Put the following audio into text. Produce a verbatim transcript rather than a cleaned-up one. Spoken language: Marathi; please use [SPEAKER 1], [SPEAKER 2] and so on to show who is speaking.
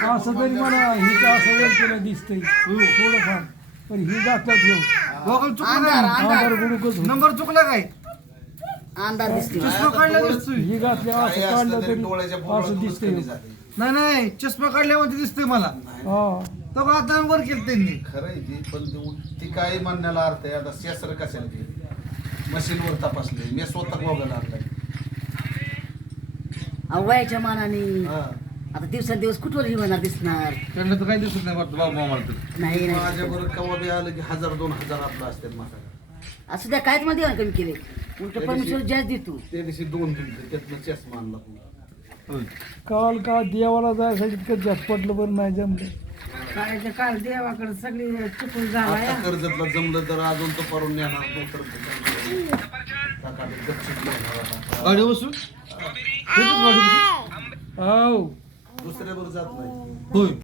[SPEAKER 1] असं तरी मला ही का असं वर केलं दिसतंय थोडंफार पण ही जातात ठेव
[SPEAKER 2] गॉगल चुकला
[SPEAKER 3] अंधार
[SPEAKER 2] काय
[SPEAKER 3] अंधार
[SPEAKER 1] अंधार गुडूकच होतं.
[SPEAKER 2] नंबर चुकला काय
[SPEAKER 3] अंधार दिसते
[SPEAKER 2] चष्मा काढला दिसतोय
[SPEAKER 1] ही घातल्यावर
[SPEAKER 4] काही
[SPEAKER 1] असं
[SPEAKER 4] असलं
[SPEAKER 1] काढलं
[SPEAKER 4] तरी
[SPEAKER 1] तरी
[SPEAKER 4] डोळ्याच्या
[SPEAKER 1] असं
[SPEAKER 4] पोळातूनच
[SPEAKER 1] दिसतंय
[SPEAKER 4] कमी जाते.
[SPEAKER 2] नाही नाही चष्मा काढल्यामध्ये दिसतोय मला
[SPEAKER 1] हा
[SPEAKER 2] तो का आता वर केलं त्यांनी
[SPEAKER 4] खरं आहे ती पण ती- ती काही म्हणण्याला अर्थ आहे आता शास्त्र कशाला केली मशीनवर तपासले मी स्वतः गॉगल आणलाय
[SPEAKER 3] अहो, वयाच्या मानाने
[SPEAKER 4] हा.
[SPEAKER 3] आता दिवसांदिवस कुठवर ही होणार दिसणार
[SPEAKER 2] त्यांना तर काही दिसत नाही वाटतं बाबा मला तर
[SPEAKER 3] नाही नाही
[SPEAKER 4] माझ्या बरोबर कवा बी आलं की हजार दोन हजार आपलं असतात माझ्याकडे
[SPEAKER 3] असं त्या कायच मध्ये कमी केले उलट परमेश्वर जास्त देतो
[SPEAKER 4] त्या दिवशी दोन दिले त्यातनं चष्मा आणला पुन्हा.
[SPEAKER 2] होय.
[SPEAKER 1] काल का देवाला जायसाठी इतकं झटपटलं पण नाही जमलं
[SPEAKER 5] काळाच्या काळ देवाकडे सगळी चुकून झालाय
[SPEAKER 4] आता कर्जतला जमलं तर अजून तो करून येणार तो तर काकाने गपचूप येणार आता.
[SPEAKER 2] गाडी बसून गाडी बसून
[SPEAKER 1] हो
[SPEAKER 4] दुसऱ्यावर जात नाही
[SPEAKER 2] होय